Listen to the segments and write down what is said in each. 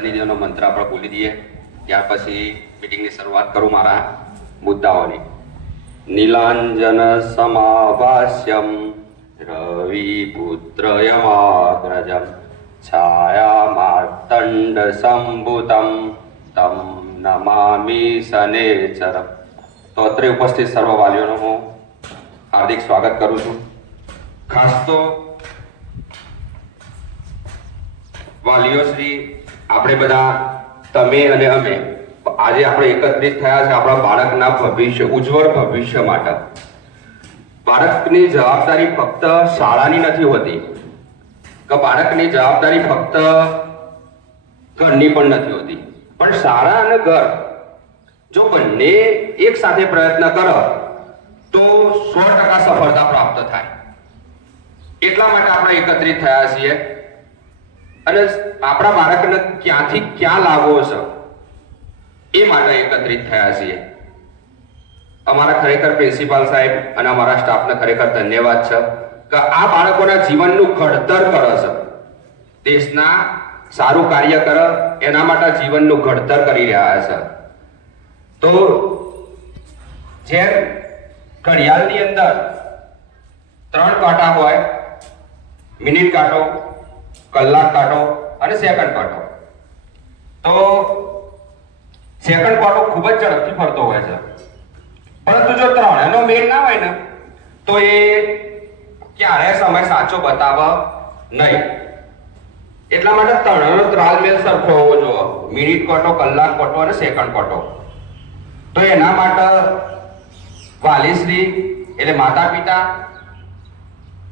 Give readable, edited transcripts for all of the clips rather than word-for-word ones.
શનિદેવનો મંત્ર આપણે બોલી દઈએ, ત્યાર પછી મીટિંગની શરૂઆત કરું મારા મુદ્દાઓની. નીલાંજન સમાભાષ્યમ રવિપુત્ર યમાગ્રજમ છાયા માર્તંડ સંભૂતમ તમ નમામિ શનેચરમ. તો અત્રે ઉપસ્થિત સર્વ વાલીઓનું હું હાર્દિક સ્વાગત કરું છું. ખાસ તો વાલીઓ શ્રી, આપણે બધા, તમે અને અમે આજે આપણે એકત્રિત થયા છે આપણા બાળકના ભવિષ્ય, ઉજ્જવળ ભવિષ્ય માટે. બાળકની જવાબદારી ફક્ત શાળાની નથી હોતી, કે બાળકની જવાબદારી ફક્ત ઘરની પણ નથી હોતી, પણ શાળા અને ઘર જો બંને એક સાથે પ્રયત્ન કરો તો 100% સફળતા પ્રાપ્ત થાય. એટલા માટે આપણે એકત્રિત થયા છીએ અને આપણા બાળકને ક્યાંથી ક્યાં લાવવો છે એ માટે એકત્રિત થયા છીએ. અમારા ખરેખર પ્રિન્સિપાલ સાહેબ અને અમારા સ્ટાફને ખરેખર ધન્યવાદ છે કે આ બાળકોના જીવનનું ઘડતર કરે છે. દેશના સારું કાર્ય કરે એના માટે જીવનનું ઘડતર કરી રહ્યા છે. તો જેમ ઘડિયાળની અંદર 3 કાંટા હોય, મિનિટ કાંટો, કલાક કાંટો અને સેકન્ડ કાંટો, તો સેકન્ડ કાંટો ખૂબ જ ઝડપથી ફરતો હોય છે, પરંતુ જો 3 એનો મેળ ના હોય ને તો એ ક્યારે સમય સાચો બતાવે નહીં. એટલા માટે 3નો તાલમેલ સરખો હોવો જોઈએ, મિનિટ કાંટો, કલાક કાંટો અને સેકન્ડ કાંટો. તો એના માટે વાલીશ્રી એટલે માતા પિતા,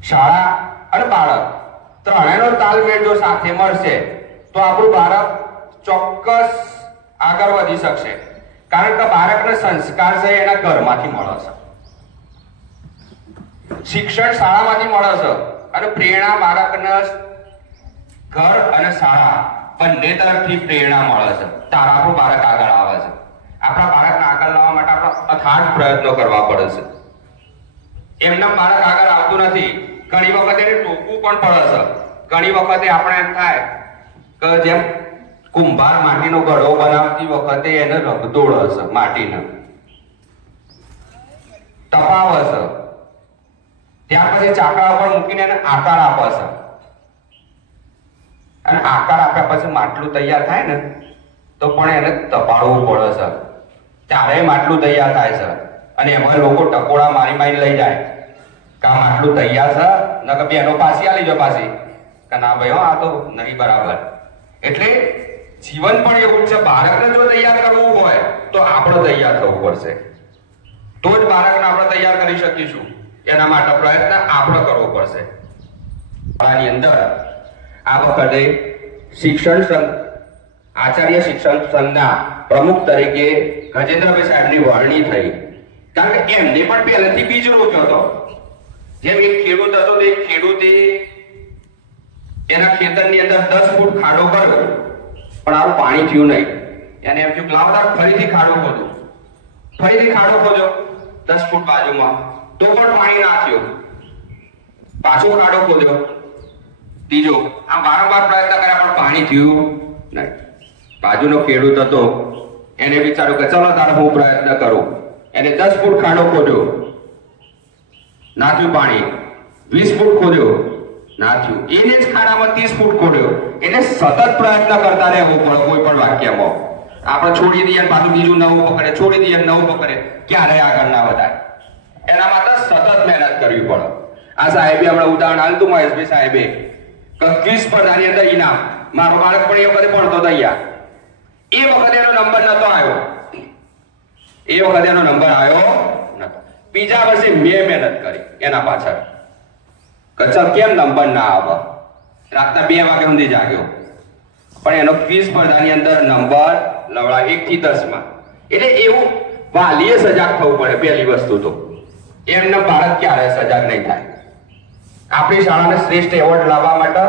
શાળા અને બાળક ત્રણેયનો તાલમેળ જો સાથે મળશે તો આપણું બાળક ચોક્કસ આગળ વધી શકશે. કારણ કે બાળકને સંસ્કાર છે એના ઘરમાંથી મળે છે, શિક્ષણ શાળામાંથી મળે છે અને પ્રેરણા બાળકને ઘર અને શાળા બંને તરફથી પ્રેરણા મળે છે. તારા આપણું બાળક આગળ આવે છે. આપણા બાળકને આગળ લાવવા માટે આપણે અથાગ પ્રયત્નો કરવા પડે છે. એમના બાળક આગળ આવતું નથી. ઘણી વખત એને ટોકવું પણ પડે છે. ઘણી વખતે આપણે એમ થાય કે જેમ કુંભાર માટીનો ઘડો બનાવતી વખતે એને રગદોળે છે, માટીને તપાવે છે, ત્યાર પછી ચાકડા ઉપર મૂકીને એને આકાર આપે છે અને આકાર આપ્યા પછી માટલું તૈયાર થાય ને તો પણ એને તપાડવું પડે છે, ત્યારે માટલું તૈયાર થાય છે. અને એમાં લોકો ટકોડા મારી મારી લઈ જાય કે આ માટલું તૈયાર છે, ન કે બેનો પાછી આલી જો પાછી કે ના ભાઈ આ તો નહીં બરાબર. એટલે જીવન પણ એવું છે, બાળકને જો તૈયાર કરવું હોય તો આપણે તૈયાર થવું પડશે, તો જ બાળકને આપણે તૈયાર કરી શકીશું. એના માટે પ્રયત્ન આપણે કરવો પડશે. શાળાની અંદર આ વખતે શિક્ષણ સંઘ, આચાર્ય શિક્ષણ સંઘના પ્રમુખ તરીકે ગજેન્દ્રભાઈ સાહેબની વરણી થઈ. કારણ કે એમને પણ પહેલેથી બીજ રોપ્યો હતો. જેમ એક ખેડૂત હતો, તે ખેડૂતે એના ખેતરની અંદર 10 ફૂટ ખાડો કર્યો, પણ આવું પાણી થયું નહીં. એને એમ થયું લાવતા ફરીથી ખાડો ખોદો, ફરીથી ખાડો ખોદ્યો 10 ફૂટ બાજુમાં, તો પણ પાણી ના થયું. પાછો ખાડો ખોદ્યો, ત્રીજો, આમ વારંવાર પ્રયત્ન કર્યા પણ પાણી થયું નહીં. બાજુનો ખેડૂત હતો, એને વિચાર્યું કે ચલો તારે હું પ્રયત્ન કરું. એને 10 ફૂટ ખાડો ખોદ્યો, ના થયું પાણી. 20 ફૂટ ખોદ્યો, ના થયું. એને જ ખાડામાં 30 ફૂટ ખોદ્યો. એને સતત પ્રયત્ન કરતા રહેવું પડે. કોઈ પણ વાક્યમાં આપણે છોડી દઈએ પાછું બીજું નવું પકડે, છોડી દઈએ નવું પકડે, ક્યારેય આગળ ના વધાય. એના માટે સતત મહેનત કરવી પડે. આ સાહેબે હમણાં ઉદાહરણ આલ્યું મહેશભાઈ સાહેબે, ક્વિઝ સ્પર્ધાની અંદર ઇનામ. મારો બાળક પણ એ વખતે ભણતો હતો અહીંયા. એ વખતે એનો નંબર નતો આવ્યો, એ વખતે એનો નંબર આવ્યો નતો. બીજા વર્ષે મેં મહેનત કરી એના પાછળ કે ચાલ કેમ નંબર ના આવે. રાતના 2 વાગે સુધી જાગ્યો, પણ એનો ક્વિઝ સ્પર્ધાની અંદર નંબર લવડા 1 થી 10 માં. એટલે એવું વાલીએ સજાગ થવું પડે. પહેલી વસ્તુ તો એમને બાળક ક્યારે સજાગ નહીં થાય. આપણી શાળાને શ્રેષ્ઠ એવોર્ડ લાવવા માટે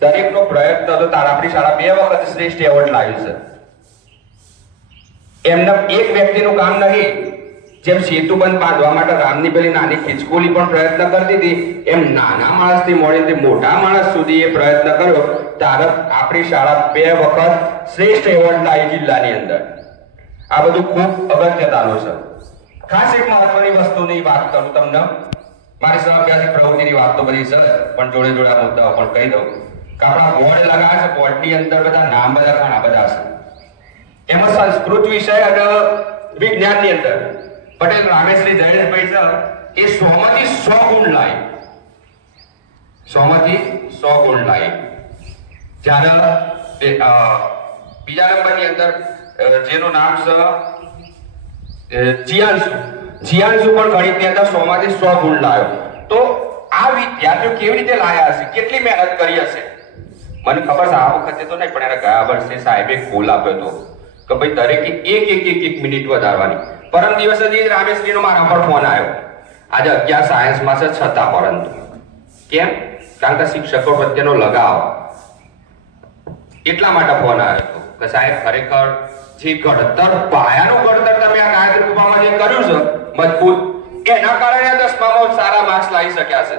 દરેકનો પ્રયત્ન હતો. તારા આપણી શાળા 2 વખત શ્રેષ્ઠ એવોર્ડ લાવી છે. એમને એક વ્યક્તિનું કામ નહીં, જેમ સેતુબંધ બાંધવા માટે રામની પેલી નાની ખિચકોલી પણ પ્રયત્ન કરતી હતી, એમ નાના માણસથી મળીને મોટા માણસ સુધી એ પ્રયત્ન કર્યો. ત્યારે આપણી શાળા 2 વખત શ્રેષ્ઠ એવોર્ડ લાવી જિલ્લાની અંદર. આ બધું ખૂબ અગત્યતાનું છે. ખાસ એક મહત્વની વસ્તુની વાત કરું તમને. મારી સહઅભ્યાસી પ્રવૃત્તિની વાત તો બધી છે, પણ જોડે જોડે આ મુદ્દાઓ પણ કહી દઉં કે આપણા બોર્ડ લગાવે છે, બોર્ડની અંદર બધા નામ બધા ઘણા બધા છે. એમાં સંસ્કૃત વિષય અને વિજ્ઞાનની અંદર પટેલ રામેશ્રી જયેશભાઈ છે, એ 100 માંથી 100 ગુણ લાવી. 100 માંથી 100 ગુણ લાવી. જ્યારે બીજા નંબરની અંદર જેનું નામ છે જીયાંશુ પણ ગણિતની અંદર 100 માંથી 100 ગુણ લાવ્યો. તો આ વિદ્યાર્થીઓ કેવી રીતે લાયા હશે, કેટલી મહેનત કરી હશે મને ખબર છે. આ વખતે તો નહીં, પણ એને ગયા વર્ષે સાહેબે કોલ આપ્યો હતો કે ભાઈ દરેકે એક મિનિટ વધારવાની. પરમ દિવસે જ રામેશ્રીનો મારા પર ફોન આવ્યો. આજે 11 સાયન્સમાં છે છતાં, પરંતુ કેમ? કારણ કે શિક્ષકો પ્રત્યેનો લગાવ, એટલા માટે ફોન આવ્યો હતો કે સાહેબ ખરેખર જે ઘડતર, પાયાનું ઘડતર તમે આ ગાયત્રી કૃપામાં જે કર્યું છે મજબૂત, એના કારણે 10મામાં સારા માર્ક્સ લાવી શક્યા છે.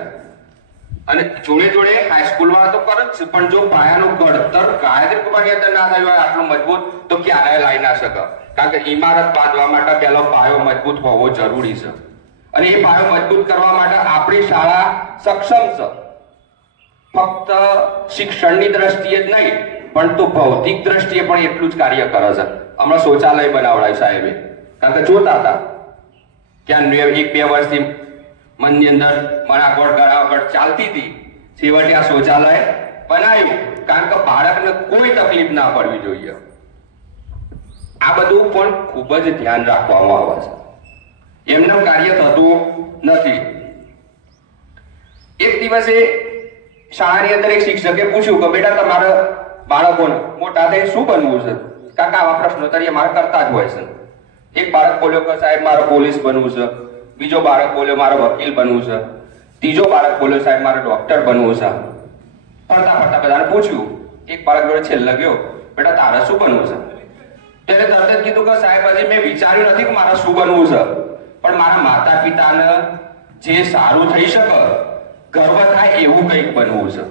અને જોડે જોડે હાઈસ્કૂલમાં તો કરે જ છે, પણ જો પાયાનું ઘડતર ગાયત્રી કૃપાની અંદર ના થયું હોય આટલું મજબૂત, તો ક્યારે લાવી ના શકે. કારણ કે ઇમારત બાંધવા માટે પહેલો પાયો મજબૂત હોવો જરૂરી છે. અને એ પાયો મજબૂત કરવા માટે આપણી શાળા સક્ષમ છે. ફક્ત શિક્ષણની દ્રષ્ટિએ જ નહીં, પણ તો ભૌતિક દ્રષ્ટિએ પણ એટલું જ કાર્ય કરે છે. હમણાં શૌચાલય બનાવડાય સાહેબે, કારણ કે જોતા હતા ક્યાં 1-2 વર્ષથી મનની અંદર મનાકોટ ગળાવટ ચાલતી હતી. છેવટે આ શૌચાલય બનાવ્યું, કારણ કે બાળકને કોઈ તકલીફ ના પડવી જોઈએ. આ બધું પણ ખૂબ જ ધ્યાન રાખવામાં આવે છે. એમનું કાર્ય થતું નથી. એક દિવસે શાળાની અંદર એક શિક્ષકે પૂછ્યું કે બેટા તમારા બાળકોને મોટા થઈ શું બનવું છે? કાકા આવા પ્રશ્નોત્તરી અમારે કરતા જ હોય છે. એક બાળક બોલ્યો કે સાહેબ મારે પોલીસ બનવું છે. બીજો બાળક બોલ્યો મારે વકીલ બનવું છે. ત્રીજો બાળક બોલ્યો સાહેબ મારે ડોક્ટર બનવું છે. ફરતા બધાને પૂછ્યું. એક બાળક જોડે છેલ્લે ગયો, બેટા તારે શું બનવું છે? તેને તરત જ કીધું કે સાહેબ હજી મેં વિચાર્યું નથી કે મારે શું બનવું છે, પણ મારા માતા પિતાને જે સારું થઈ શકે, ગર્વ થાય એવું કંઈક બનવું છે.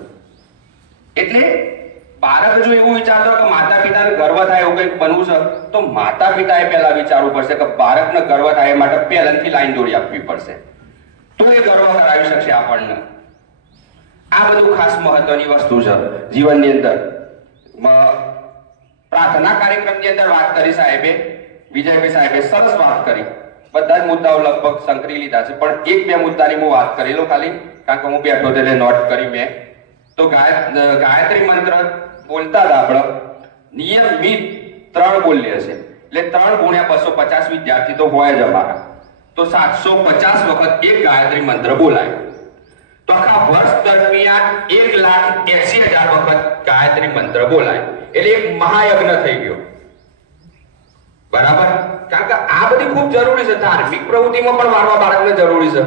એટલે બાળક જો એવું વિચારતો કે માતા પિતાને ગર્વ થાય એવું કંઈક બનવું છે, તો માતા પિતાએ પહેલા વિચારવું પડશે કે બાળકને ગર્વ થાય એ માટે પહેલાથી લાઈન દોરી આપવી પડશે, તો એ ગર્વ કરાવી શકશે આપણને. આ બધું ખાસ મહત્વની વસ્તુ છે જીવનની અંદર. પ્રાર્થના કાર્યક્રમની અંદર વાત કરી સાહેબે, વિજયભાઈ સાહેબે સરસ વાત કરી. બધા જ મુદ્દાઓ લગભગ સંકરી લીધા છે, પણ 1-2 મુદ્દાની હું વાત કરી લઉં ખાલી, કારણ કે હું બેઠો એટલે નોટ કરી મેં. તો ગાયત્રી મંત્ર બોલતા હતા આપણે, નિયમિત 3 બોલીએ છે, એટલે 3 ગુણ્યા 250 વિદ્યાર્થી તો હોય જ અમારા, તો 750 વખત એક ગાયત્રી મંત્ર બોલાય. તો આખા વર્ષ દરમિયાન 1,80,000 વખત ગાયત્રી મંત્ર બોલાય, એટલે એક મહાયજ્ઞ થઈ ગયો. બરાબર? કારણ કે આ બધી ખૂબ જરૂરી છે. ધાર્મિક પ્રવૃત્તિમાં પણ મારવા બાળકને જરૂરી છે,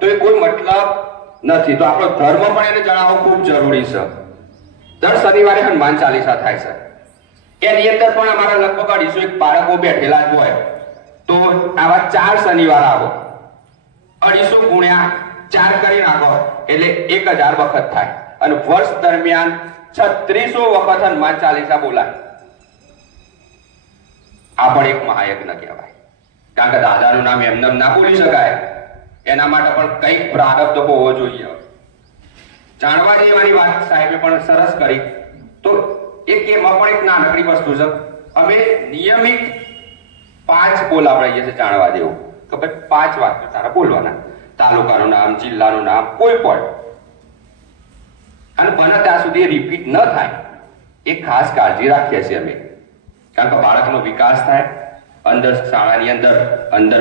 તો એ કોઈ મતલબ નથી. તો આપણો ધર્મ પણ એને જણાવવો ખૂબ જરૂરી છે. દર શનિવારે હનુમાન ચાલીસા થાય છે. એની અંદર પણ અમારા લગભગ 250 બાળકો બેઠેલા જ હોય. તો આવા 4 શનિવાર આવો, 250 ગુણ્યા 4 કરી નાખો એટલે 1000 વખત થાય. અને વર્ષ દરમિયાન 3600 વખત હનુમાન ચાલીસા બોલાય. આ પણ એક મહાયજ્ઞ કહેવાય. કારણ કે દાદાનું નામ એમને ના બોલી શકાય, એના માટે પણ કંઈક પ્રારબ્ધ હોવો જોઈએ. જાણવા જેવાની વાત સાહેબે પણ સરસ કરી. તો એમાં પણ એક નાનકડી વસ્તુ છે. અમે નિયમિત 5 બોલાવડાવીએ છીએ જાણવા જેવું, કે ભાઈ 5 વાત તારા બોલવાના, તાલુકાનું નામ, જિલ્લાનું નામ, કોઈ પણ. અને બને ત્યાં સુધી રિપીટ ન થાય એ ખાસ કાળજી રાખીએ છીએ અમે. કારણ કે બાળકનો વિકાસ થાય. અંદર શાળાની અંદર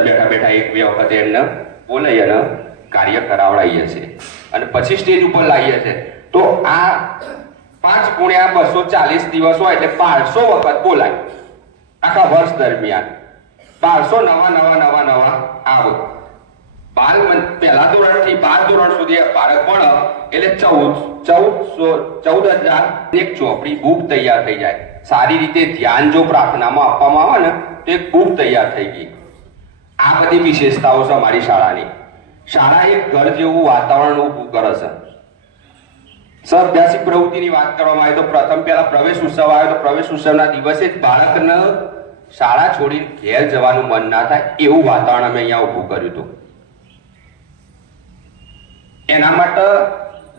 બેઠા 1-2 વખતે એમને બોલાઈ અને કાર્ય કરાવડાવીએ છીએ, અને પછી સ્ટેજ ઉપર લાવીએ છીએ. તો આ 5 ગુણ્યા 240 દિવસ હોય એટલે 1200 વખત બોલાય આખા વર્ષ દરમિયાન. 1200 નવા આવો. પહેલા ધોરણથી 12 ધોરણ સુધી બાળક ભણે એટલે 14,000 એક ચોપડી બુક તૈયાર થઈ જાય. સારી રીતે ધ્યાન જો પ્રાર્થનામાં આપવામાં આવે ને તો એક બુક તૈયાર થઈ ગઈ. આ બધી વિશેષતાઓ છે અમારી શાળાની. શાળા એક ઘર જેવું વાતાવરણ ઊભું કરે છે. સહઅભ્યાસિક પ્રવૃત્તિની વાત કરવામાં આવે તો પ્રથમ પહેલા પ્રવેશ ઉત્સવ આવે તો પ્રવેશ ઉત્સવના દિવસે જ બાળકને શાળા છોડીને ઘેર જવાનું મન ના થાય એવું વાતાવરણ અમે અહીંયા ઊભું કર્યું હતું. એના માટે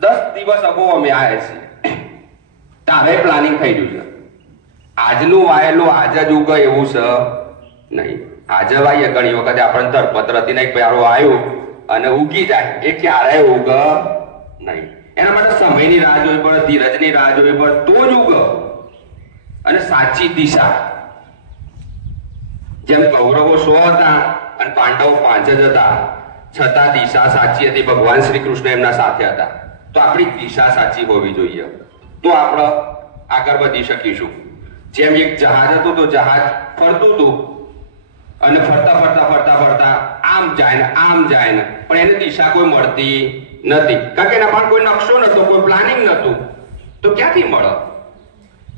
10 દિવસ અગાઉ અમે આવ્યા છીએ. તારે પ્લાનિંગ થઈ ગયું છે. આજનું વાયેલું આજે જ ઉગે એવું છે નહીં. આજે વાઈએ ઘણી વખતે આપણને તરપતરતીને એક પ્યારો આવ્યું અને ઉગી જાય એ ક્યારેય ઉગે નહીં. એના માટે સમયની રાહ જોવી પડે, ધીરજની રાહ જોવી પડે, તો જ ઉગે. અને સાચી દિશા, જેમ કૌરવો 100 હતા અને પાંડવો 5 જ હતા, છતાં દિશા સાચી હતી. ભગવાન શ્રી કૃષ્ણ એમના સાથે હતા. તો આપણી દિશા સાચી હોવી જોઈએ, તો આપણે આગળ વધી શકીશું. જેમ એક જહાજ હતું તો જહાજ ફરતું હતું અને ફરતા આમ જાય ને પણ એને દિશા કોઈ મળતી નથી, કારણ કે એના પર કોઈ નકશો નતો, કોઈ પ્લાનિંગ નતું. તો ક્યાંથી મળે?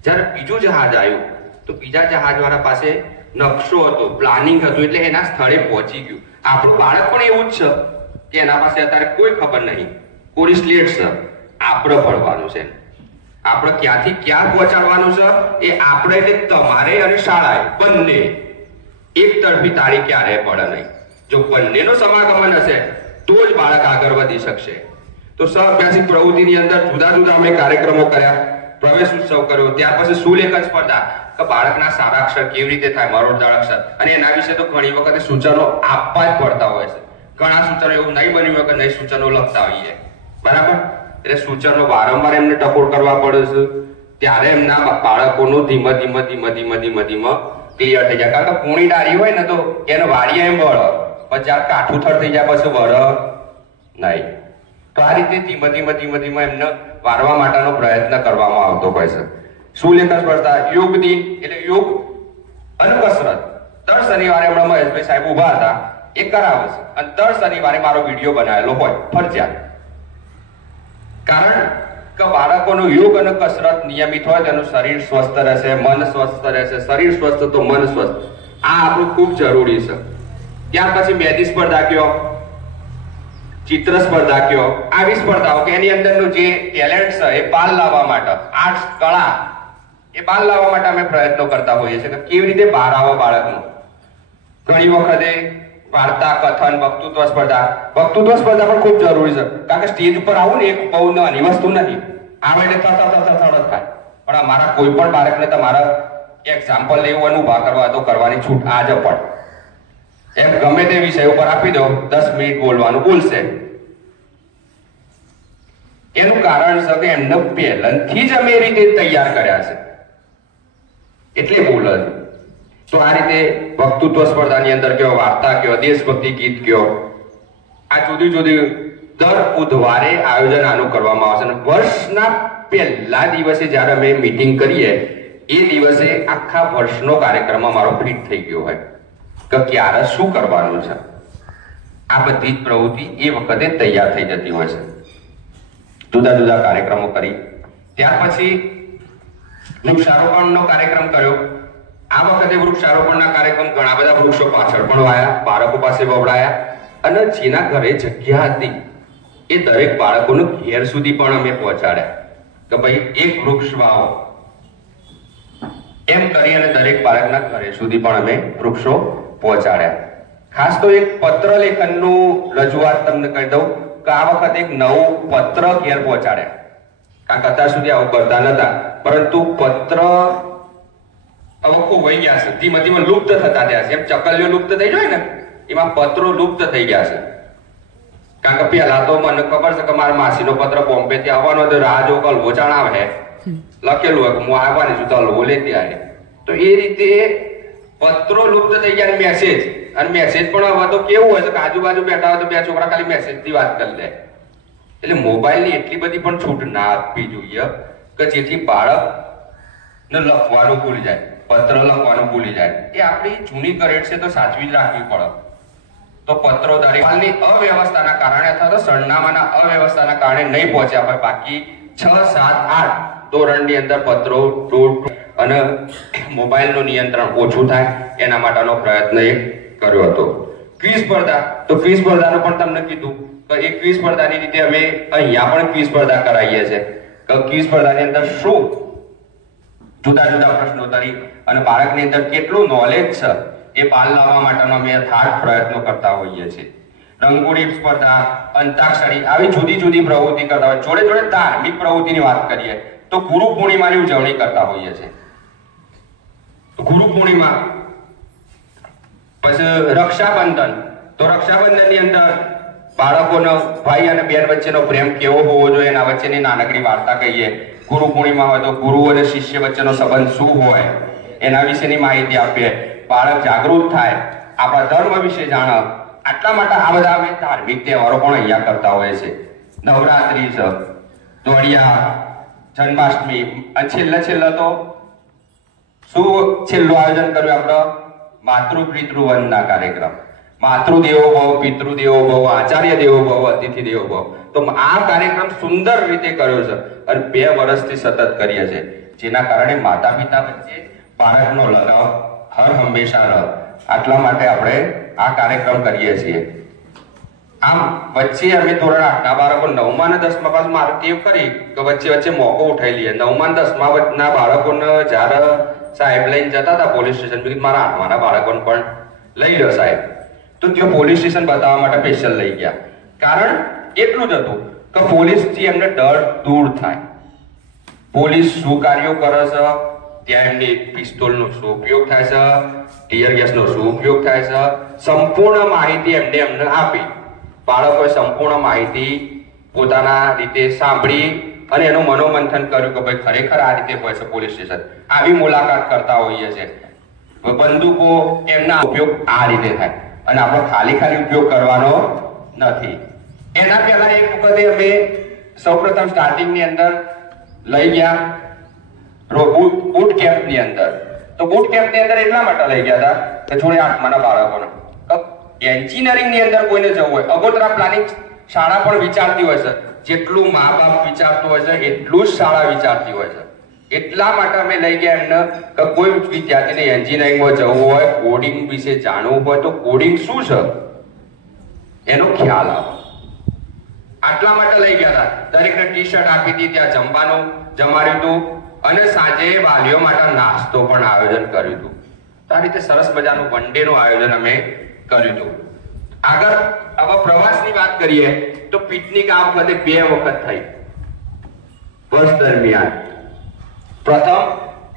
જ્યારે બીજું જહાજ આવ્યું તો બીજા જહાજવાળા પાસે નકશો હતો, પ્લાનિંગ હતું, એટલે એના સ્થળે પહોંચી ગયું. આપણું બાળક પણ એવું જ છે કે એના પાસે અત્યારે કોઈ ખબર નહીં, કોરી સ્લેટ છે. આપણે ભણવાનું છે, આપણે ક્યાંથી ક્યાં પહોંચાડવાનું છે એ આપણે, એટલે તમારે અને શાળાએ બંને એક તરફી તાળી ક્યારે પડે નહીં. જો બંનેનો સમાગમન હશે તો જ બાળક આગળ વધી શકશે. તો સહઅભ્યાસિક પ્રવૃત્તિની અંદર જુદા જુદા અમે કાર્યક્રમો કર્યા. પ્રવેશ ઉત્સવ કર્યો, ત્યાર પછી સુલેખન સ્પર્ધા કે બાળકના સારા અક્ષર કેવી રીતે થાય, મરોડદાર અક્ષર, અને એના વિશે તો ઘણી વખત સૂચનો આપવા જ પડતા હોય છે. ઘણા સૂચનો એવું નહીં બન્યું હોય કે નહીં સૂચનો લખતા હોઈએ, બરાબર? એટલે સૂચનો વારંવાર એમને ટકોર કરવા પડે છે, ત્યારે એમના બાળકોનું ધીમે ક્લિયર થઈ જાય. કારણ કે પૂણી ડાળી હોય ને તો એને વાળીએ એમ વળ, પણ જ્યારે કાઠું થર થઈ જાય પછી વળ નહીં. તો આ રીતે ધીમે એમને વારવા માટેનો પ્રયત્ન કરવામાં આવતો હોય છે. સુલેખન સ્પર્ધા, યોગ દિન એટલે યોગ અને કસરત. દર શનિવારે હમણાં મહેશભાઈ સાહેબ ઉભા હતા, એ કરાવે છે, અને દર શનિવારે મારો વિડીયો બનાવેલો હોય ફરજિયાત. કારણ કે બાળકોનો યોગ અને કસરત નિયમિત હોય તેનું શરીર સ્વસ્થ રહેશે, મન સ્વસ્થ રહેશે. શરીર સ્વસ્થ તો મન સ્વસ્થ, આ આપણું ખૂબ જરૂરી છે. ત્યાર પછી મહેંદી સ્પર્ધા કયો, ચિત્ર સ્પર્ધા કયો, આવી સ્પર્ધાઓ કે એની અંદરનું જે ટેલેન્ટ છે એ બહાર લાવવા માટે, આર્ટ્સ કળા એ બહાર લાવવા માટે અમે પ્રયત્નો કરતા હોઈએ છીએ કે કેવી રીતે બહાર આવે બાળકનું. ઘણી વખતે વાર્તા, કથન, વક્તૃત્વ સ્પર્ધા પણ ખૂબ જરૂરી છે. કારણ કે સ્ટેજ ઉપર આવું ને એક બહુ નાની વસ્તુ નથી, આવે એટલે થડ જ થાય. પણ અમારા કોઈ પણ બાળકને તમારે એક્ઝામ્પલ લેવું અને ઉભા કરવા તો કરવાની છૂટ આજ પણ. એમ ગમે તે વિષય ઉપર આપી દો, 10 મિનિટ બોલવાનું બોલશે. એનું કારણ છે કે એમને પહેલાથી જ અમે એ રીતે તૈયાર કર્યા છે, એટલે બોલે છે. તો આ રીતે વક્તૃત્વ સ્પર્ધાની અંદર કયો, વાર્તા કયો, દેશભક્તિ ગીત કયો, આ જુદી દર બુધવારે આયોજન આનું કરવામાં આવશે. અને વર્ષના પહેલા દિવસે જ્યારે અમે મીટિંગ કરીએ એ દિવસે આખા વર્ષનો કાર્યક્રમ અમારો ફિટ થઈ ગયો હોય કે ક્યારે શું કરવાનું છે. આ બધી જ પ્રવૃત્તિ એ વખતે તૈયાર થઈ જતી હોય છે. જુદા કાર્યક્રમો કરી. ત્યાર પછી વૃક્ષારોપણનો કાર્યક્રમ કર્યો. આ વખતે વૃક્ષારોપણના કાર્યક્રમ ઘણા બધા વૃક્ષો પાછળ પણ વાયા, બાળકો પાસે વવડાયા, અને જેના ઘરે જગ્યા હતી એ દરેક બાળકોને ઘેર સુધી પણ અમે પહોંચાડ્યા કે ભાઈ એક વૃક્ષ વાવો. એમ કરી અને દરેક બાળકના ઘરે સુધી પણ અમે વૃક્ષો પહોંચાડ્યા. ખાસ તો એક પત્ર લેખનનું રજૂઆત તમને કહી દઉં કે આ વખતે એક નવું પત્ર ઘેર પહોંચાડ્યા. કારણ કે અત્યાર સુધી આવું કરતા નતા, પરંતુ પત્ર હવે ખોવાઈ ગયા છે, ધીમે લુપ્ત થતા ગયા છે. એમ ચકલીઓ લુપ્ત થઈ જાય ને એમાં પત્રો લુપ્ત થઈ ગયા છે. કારણ કે પેલા તો મને ખબર છે કે મારા માસીનો પત્ર બોમ્બે થી આવવાનો હતો, રાહ જો કલ વોચાણ આવે લખેલું હોય કે હું આવવાની છું તો હલવો લેતી આવે. તો એ રીતે પત્રો લુપ્ત થઈ ગયા. મેસેજ પણ હવે તો કેવું હોય છે કે આજુબાજુ બેઠા હોય તો બે છોકરા ખાલી મેસેજ થી વાત કરી લે. એટલે મોબાઈલ ની એટલી બધી પણ છૂટ ના આપવી જોઈએ કે જેથી બાળક ને લખવાનું ભૂલી જાય, પત્ર લખવાનું ભૂલી જાય. એ આપણી જૂની કરેટ છે તો સાચવી જ રાખવી પડે. તો પત્રો દરેકની અવ્યવસ્થાના કારણે અથવા તો સરનામાના અવ્યવસ્થાના કારણે નહીં પહોંચ્યા હોય. બાકી 6, 7, 8 ધોરણની અંદર પત્રો અને મોબાઈલનું નિયંત્રણ ઓછું થાય એના માટેનો પ્રયત્ન એ કર્યો હતો. ક્વિઝ સ્પર્ધા, તો ક્વિઝ સ્પર્ધાનું પણ તમને કીધું કે એ ક્વિઝ સ્પર્ધાની રીતે અમે અહીંયા પણ ક્વિઝ સ્પર્ધા કરાવીએ છીએ કે ક્વિઝ સ્પર્ધાની અંદર શું જુદા જુદા પ્રશ્નોત્તરી અને બાળકની અંદર કેટલું નોલેજ છે એ બહાર લાવવા માટેનો અમે અથાગ પ્રયત્નો કરતા હોઈએ છીએ. રંગોળી સ્પર્ધા, અંતાક્ષરી, આવી જુદી જુદી પ્રવૃત્તિ કરતા હોય. જોડે જોડે ધાર્મિક પ્રવૃત્તિની વાત કરીએ તો ગુરુ પૂર્ણિમાની ઉજવણી કરતા હોઈએ છીએ. ગુરુ પૂર્ણિમા, પછી રક્ષાબંધન, તો રક્ષાબંધનની અંદર બાળકોનો ભાઈ અને બેન વચ્ચેનો પ્રેમ કેવો હોવો જોઈએ એના વચ્ચેની નાનકડી વાર્તા કહીએ. ગુરુ પૂર્ણિમા હોય તો ગુરુ અને શિષ્ય વચ્ચેનો સંબંધ શું હોય એના વિશેની માહિતી આપીએ. બાળક જાગૃત થાય, આપણા ધર્મ વિશે જાણે. આટલા માટે આ બધા અમે ધાર્મિક તહેવારો પણ અહીંયા કરતા હોઈએ છીએ. નવરાત્રી છે, દોડિયા, જન્માષ્ટમી, અને છેલ્લા તો શું છેલ્લું આયોજન કર્યું આપણે? માતૃ પિતૃ વંદના કાર્યક્રમ. માતૃદેવો ભવ, પિતૃદેવો ભવ, આચાર્ય દેવો ભવ, અતિથિ દેવો ભવ. તો આ કાર્યક્રમ સુંદર રીતે કર્યો છે અને 2 વર્ષથી સતત કરીએ છીએ, જેના કારણે માતા પિતા વચ્ચે બાળકનો લગાવ હર હંમેશા રહે. આટલા માટે આપણે આ કાર્યક્રમ કરીએ છીએ. આમ વચ્ચે અમે ધોરણ 8ના બાળકો 9મા અને 10મા પાસ મારે ટેવ કરી કે વચ્ચે મોકો ઉઠાઈ લઈએ. 9મા અને 10મા બાળકોને જ્યારે સાહેબ લઈને જતા હતા પોલીસ સ્ટેશન, બીજું મારા 8માના બાળકોને પણ લઈ લો સાહેબ, તો ત્યાં પોલીસ સ્ટેશન બતાવવા માટે સ્પેશિયલ લઈ ગયા. કારણ એટલું જ હતું કે પોલીસથી એમને ડર દૂર થાય. પોલીસ શું કાર્યો કરે છે, ત્યાં એમની પિસ્તોલનો શું ઉપયોગ થાય છે, ટીયર ગેસનો શું ઉપયોગ થાય છે, સંપૂર્ણ માહિતી એમને આપી. બાળકોએ સંપૂર્ણ માહિતી પોતાના રીતે સાંભળી અને એનું મનોમંથન કર્યું કે ભાઈ ખરેખર આ રીતે હોય છે પોલીસ સ્ટેશન. આવી મુલાકાત કરતા હોઈએ છીએ. બંદૂકો એમના ઉપયોગ આ રીતે થાય અને આપણો ખાલી ઉપયોગ કરવાનો નથી. એના પહેલા એક વખતે અમે સૌપ્રથમ સ્ટાર્ટિંગની અંદર લઈ ગયા બૂટ કેમ્પની અંદર. તો બૂટ કેમ્પની અંદર એટલા માટે લઈ ગયા હતા કે જોડે 8માના બાળકોને એન્જિનિયરિંગની અંદર કોઈને જવું હોય, અગોતરા પ્લાનિંગ શાળા પણ વિચારતી હોય છે. જેટલું મા બાપ વિચારતું હોય છે એટલું જ શાળા વિચારતી હોય છે. એટલા માટે અમે લઈ ગયા એમને કે કોઈ વિદ્યાર્થીને એન્જિનિયરિંગમાં જવું હોય, કોડિંગ વિશે જાણવું હોય તો કોડિંગ શું છે એનો ખ્યાલ આવે. આટલા માટે લઈ ગયા હતા. દરેકને ટી-શર્ટ આપી હતી, ત્યાં જમવાનું જમાડ્યું હતું અને સાંજે વાલીઓ માટે નાસ્તો પણ આયોજન કર્યું હતું. તો આ રીતે સરસ મજાનું વન ડે નું આયોજન અમે કર્યું હતું. આગળ હવે પ્રવાસની વાત કરીએ તો પિકનિક આ વખતે 2 વખત થઈ વર્ષ દરમિયાન. પ્રથમ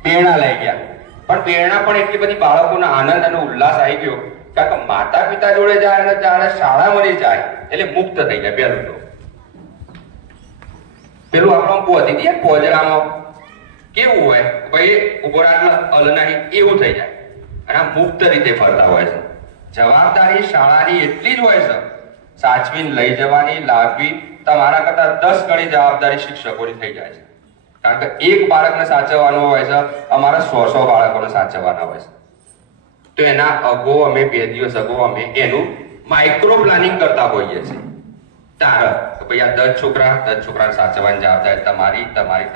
પ્રેરણા લઈ ગયા, પણ પ્રેરણા પણ એટલી બધી બાળકોનો આનંદ અને ઉલ્લાસ આવી ગયો કારણ કે માતા પિતા જોડે જાય અને ત્યારે શાળામાં જાય એટલે મુક્ત થઈ જાય. પેલું આપણો પહોંચી દઈએ પોજરામાં કેવું હોય ભાઈ ઉભો રાખલા અલ નહીં એવું થઈ જાય અને આ મુક્ત રીતે ફરતા હોય છે. જવાબદારી શાળાની એટલી જ હોય છે, સાચવીને લઈ જવાની, લાવવી. તમારા કરતા 10 ગણી જવાબદારી શિક્ષકોની થઈ જાય છે. કારણ કે એક બાળકને સાચવવાનો હોય છે, અમારા 100 બાળકોને સાચવવાના હોય છે. તો એના અગાઉ અમે 2 દિવસ અગાઉ અમે એનું માઇક્રો પ્લાનિંગ કરતા હોઈએ છીએ. તારે ભાઈ આ 10 છોકરાને સાચવવાની જવાબદારી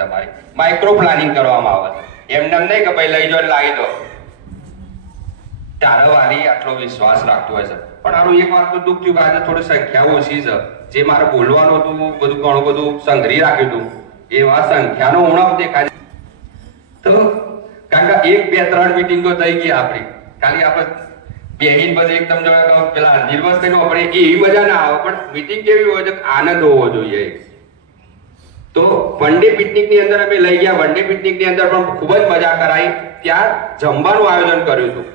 તમારી માઇક્રો પ્લાનિંગ કરવામાં આવે છે. એમને નહીં કે ભાઈ લઈ જાઓ લાવી દો. તારે વાલી આટલો વિશ્વાસ રાખતો હોય છે. પણ આનું એક વાત તો દુઃખ થયું કે આજે થોડી સંખ્યા ઓછી છે. જે મારે બોલવાનું હતું ઘણું બધું સંગ્રહી રાખ્યું હતું એવા સંખ્યાનો ઉણપ દેખાય. તો કારણ કે 1, 2, 3 મીટિંગો થઈ ગઈ આપણી. ખાલી આપણે બેહીન પછી એકદમ પેલા નિર્વસ થઈને આપણે એવી મજા ના આવે. પણ મીટિંગ કેવી હોય છે, આનંદ હોવો જોઈએ. તો વન ડે પિકનિકની અંદર અમે લઈ ગયા. વન ડે પિકનિકની અંદર પણ ખૂબ જ મજા કરાઈ. ત્યાં જમવાનું આયોજન કર્યું હતું.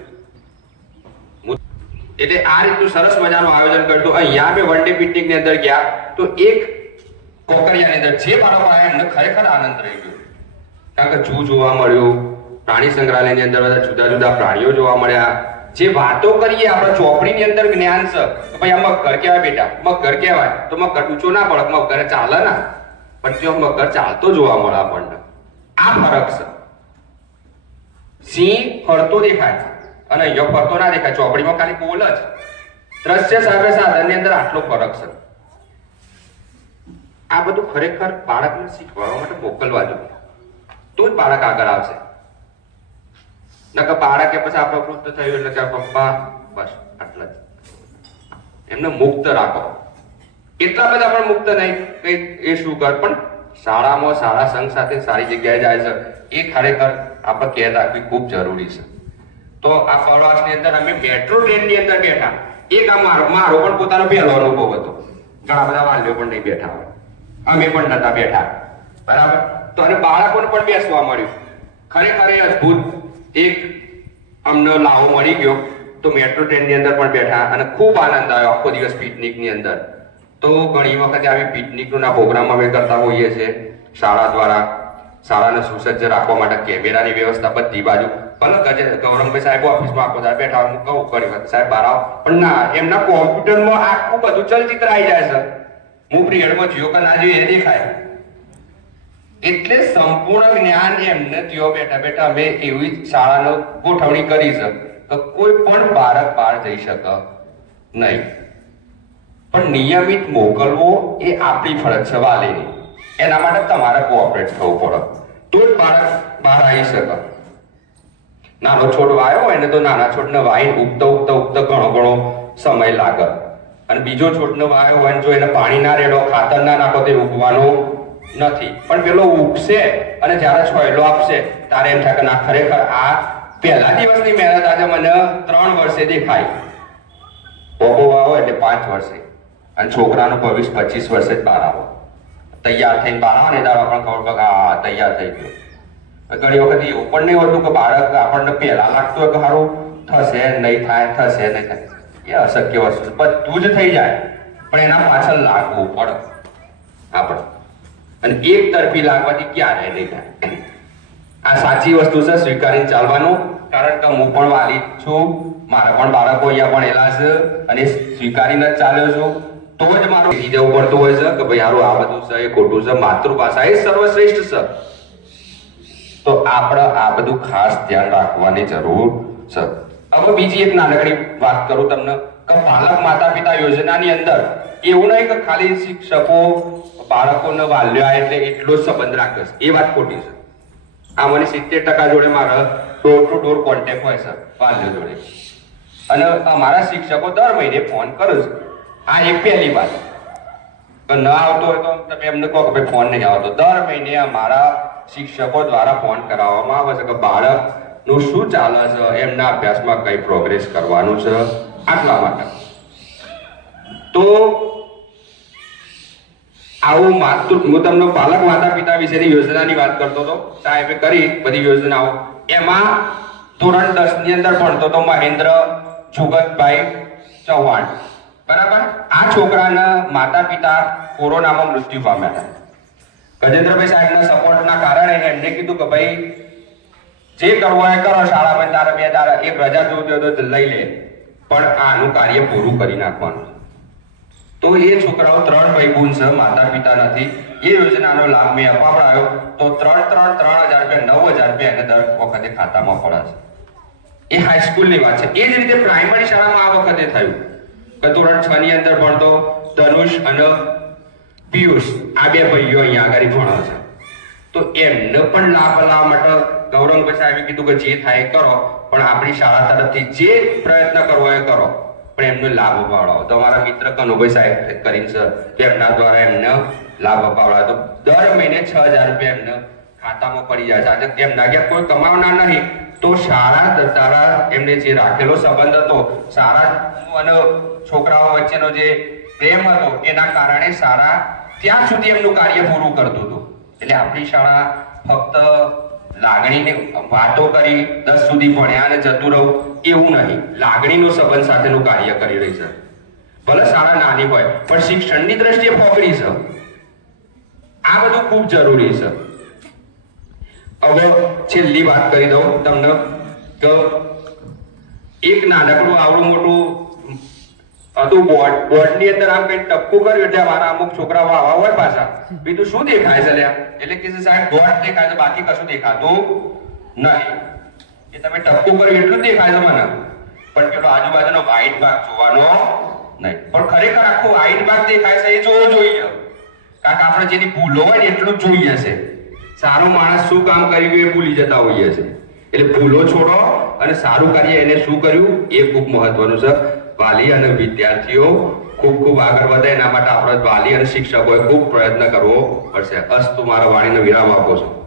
એટલે આ રીતનું સરસ મજાનું આયોજન કર્યું હતું. અહીંયા અમે વન ડે પિકનિકની અંદર ગયા તો એક કોકરિયાની અંદર જે બાળકો આવ્યા એમને ખરેખર આનંદ રહી ગયો. કારણ કે ઝૂ જોવા મળ્યું, પ્રાણી સંગ્રહાલયની અંદર બધા જુદા જુદા પ્રાણીઓ જોવા મળ્યા. જે વાતો કરીએ આપણે ચોપડીની અંદર જ્ઞાન છે તો ભાઈ આ મગર કહેવાય બેટા, મગર કહેવાય તો મગર ઊંચો ના પડે, મગર ચાલે ના, પણ ત્યાં મગર ચાલતો જોવા મળે આપણને. આ ફરક છે. સિંહ ફરતો દેખાય અને અહીંયા ફરતો ના દેખાય. ચોપડીમાં ખાલી બોલ જ. દ્રશ્ય સાથે સાધનની અંદર આટલો ફરક છે. આ બધું ખરેખર બાળકને શીખવાડવા માટે મોકલવા જોઈએ તો જ બાળક આગળ આવશે. નકર બાળકે પછી આપણે વૃદ્ધ થયું એટલે કે પપ્પા બસ આટલા જ. એમને મુક્ત રાખો. એટલા બધા પણ મુક્ત નહીં કઈ એ શું કર, પણ શાળામાં સારા સંઘ સાથે સારી જગ્યાએ જાય છે, એ ખરેખર આપણે કેદ રાખવી ખૂબ જરૂરી છે. તો આ પ્રવાસની અંદર અમે મેટ્રો ટ્રેનની અંદર બેઠા. એક આ મારો પણ પોતાનો પહેલો અનુભવ હતો. ઘણા બધા વાલીઓ પણ નહીં બેઠા હોય, અમે પણ નતા બેઠા, બરાબર. તો અને બાળકોને પણ બેસવા મળ્યું. ખરેખર એ અદભુત એક અમને લાવો મળી ગયો. તો મેટ્રો ટ્રેનની અંદર પણ બેઠા અને ખૂબ આનંદ આવ્યો આખો દિવસ પિકનિકની અંદર. તો ઘણી વખતે આવી પિકનિકના પ્રોગ્રામ અમે કરતા હોઈએ છીએ શાળા દ્વારા. શાળાને સુસજ્જ રાખવા માટે કેમેરાની વ્યવસ્થા બધી બાજુ. ભલે ગૌરંગભાઈ સાહેબ ઓફિસમાં આખો દાડો બેઠા, હું કહું ઘણી વખત સાહેબ બહાર આવો, પણ ના, એમના કોમ્પ્યુટરમાં આખું બધું ચલચિત્ર આવી જાય છે. હું પિરિયડમાં જીઓ કે ના જોઈએ એ દેખાય. એટલે સંપૂર્ણ જ્ઞાન એમને ત્યાં બેઠા બેઠા અમે એવી શાળાનો ગોઠવણી કરી છે કે કોઈ પણ બાળક બહાર જઈ શકે નહીં. પણ નિયમિત મોકલવો એ આપણી ફરજ છે વાલીની. એના માટે તમારે કોઓપરેટ થવું પડે, તો જ બાળક બહાર આવી શકે. નાનો છોડ વાયો હોય ને તો નાના છોડને વાઈ ઉગતા ઘણો સમય લાગે. અને બીજો છોડને વાયો હોય જો એને પાણી ના રેડો, ખાતર ના નાખો તો ઉગવાનો નથી. પણ પેલો ઉગશે અને જ્યારે છોયલો આપશે ત્યારે એમ થાય કે ના, ખરેખર આ પહેલા દિવસની મહેનત આજે મને 3 વર્ષે દેખાય. ઓબો વાવો એટલે 5 વર્ષે, અને છોકરાનું ભવિષ્ય 25 વર્ષે જ બહાર આવો. તૈયાર થઈને બહાર આવે ને દાડા પણ ખબર પડે હા તૈયાર થઈ ગયો. ઘણી વખત એવું પણ નહીં હોતું કે બાળક આપણને પહેલા લાગતું હોય કે સારું થશે નહીં થાય, થશે નહીં થાય. એ અશક્ય વસ્તુ, બધું જ થઈ જાય પણ એના પાછળ લાગવું પડે આપણે. અને એક તરફી લાગવાથી ક્યારે નહીં થાય. આ સાચી વસ્તુ છે, સ્વીકારીને ચાલવાનું. કારણ કે હું પણ વાલી છું, મારા પણ બાળકો અહીંયા ભણેલા છે અને સ્વીકારીને જ ચાલ્યો છું. તો જ મારું જવું પડતું હોય છે કે ભાઈ સારું આ બધું છે એ ખોટું છે, માતૃભાષા એ સર્વશ્રેષ્ઠ છે. તો આપણે આ બધું ખાસ ધ્યાન રાખવાની જરૂર છે. હવે બીજી એક નાનકડી વાત કરું તમને કે પાલક માતા પિતા યોજનાની અંદર એવું નહીં કે ખાલી શિક્ષકો બાળકોને વાલ્યા એટલે એટલો જ સંબંધ રાખે છે, એ વાત ખોટી છે. આ મને 70% જોડે મારા ડોર ટુ ડોર કોન્ટેક્ટ હોય છે વાલીઓ જોડે. અને અમારા શિક્ષકો દર મહિને ફોન કરે છે. આ એક પહેલી વાત. ન આવતો હોય તો તમે એમને કહો કે ભાઈ ફોન નહીં આવતો. દર મહિને અમારા શિક્ષકો દ્વારા ફોન કરાવવામાં આવે છે કે બાળકનું શું ચાલે છે, એમના અભ્યાસમાં કઈ પ્રોગ્રેસ કરવાનું છે, આટલા માટે. તો આવું હું તમને પાલક માતા પિતા વિશેની યોજનાની વાત કરતો હતો. સાહેબે કરી બધી યોજનાઓ. એમાં ધોરણ 10 ની અંદર ભણતો હતો મહેન્દ્ર જુગતભાઈ ચૌહાણ, બરાબર. આ છોકરાના માતા પિતા કોરોનામાં મૃત્યુ પામ્યા હતા. ગજેન્દ્રભાઈ સાહેબના સપોર્ટના કારણે એમને કીધું કે ભાઈ જે કરવું એ કરો, શાળામાં તારા 2 દાડા એક રજા જોતી હોય તો લઈ લે, પણ આનું કાર્ય પૂરું કરી નાખવાનું. તો એ છોકરાઓ 3 ભાઈ બહેન છે, માતા પિતા નથી. એ યોજનાનો લાભ મેં અપાવડાયો તો 3,000 રૂપિયા 9,000 રૂપિયા એને દર વખતે ખાતામાં પડે છે. એ હાઈસ્કૂલની વાત છે. એ જ રીતે પ્રાઇમરી શાળામાં આ વખતે થયું કે ધોરણ 6 ની અંદર ભણતો ધનુષ અને પિયુષ, આ 2 ભાઈઓ અહીંયા આગળ ભણે છે. તો એમને પણ લાભ લાવવા માટે ગૌરંગભાઈ સાહેબે કીધું કે જે થાય કરો, પણ આપણી શાળા તરફથી જે પ્રયત્ન કરવો એ કરો, પણ એમને લાભ અપાવડાવો. તમારા મિત્ર કનુભાઈ સાહેબ કરીને છે, તેમના દ્વારા એમને લાભ અપાવડાવો. તો દર મહિને 6,000 રૂપિયા એમને ખાતામાં પડી જાય છે. આજે તેમના ઘેર કોઈ કમાવનાર નહીં, તો શાળા દ્વારા એમને જે રાખેલો સંબંધ હતો, શાળા અને છોકરાઓ વચ્ચેનો જે પ્રેમ હતો, એના કારણે શાળા ત્યાં સુધી એમનું કાર્ય પૂરું કરતું હતું. એટલે આપણી શાળા ફક્ત લાગણીની વાતો કરી 10 સુધી ભણ્યા અને જતું રહું એવું નહીં, લાગણીનો સંબંધ સાથેનું કાર્ય કરી રહી છે. ભલે શાળા નાની હોય પણ શિક્ષણની દ્રષ્ટિએ ફોકડી છે. આ બધું ખૂબ જરૂરી છે. હવે છેલ્લી વાત કરી દઉં તમને કે એક નાનકડું આવડું મોટું હતું બોર્ડની અંદર આમ કઈ ટપકું કર્યું એટલે મારા અમુક છોકરાઓ આવા હોય પાછા, બીજું શું દેખાય છે લ્યા? એટલે કે સાહેબ બોર્ડ દેખાય છે, બાકી કશું દેખાતું નહીં. એ તમે ટપકું કર્યું એટલું જ દેખાય છે મને, પણ પેલો આજુબાજુનો વ્હાઈટ ભાગ જોવાનો નહીં. પણ ખરેખર આખો વ્હાઈટ ભાગ દેખાય છે એ જોવો જોઈએ, કારણ કે આપણે જેની ભૂલો હોય ને એટલું જ જોઈએ છે. સારો માણસ શું કામ કર્યું એ ભૂલી જતા હોઈએ છે. એટલે ભૂલો છોડો અને સારું કાર્ય એને શું કર્યું એ ખૂબ મહત્વનું છે. વાલી અને વિદ્યાર્થીઓ ખૂબ ખૂબ આગળ વધે એના માટે આપણે વાલી અને શિક્ષકોએ ખૂબ પ્રયત્ન કરવો પડશે. અસ્તુ, મારા વાણીને વિરામ આપો છો.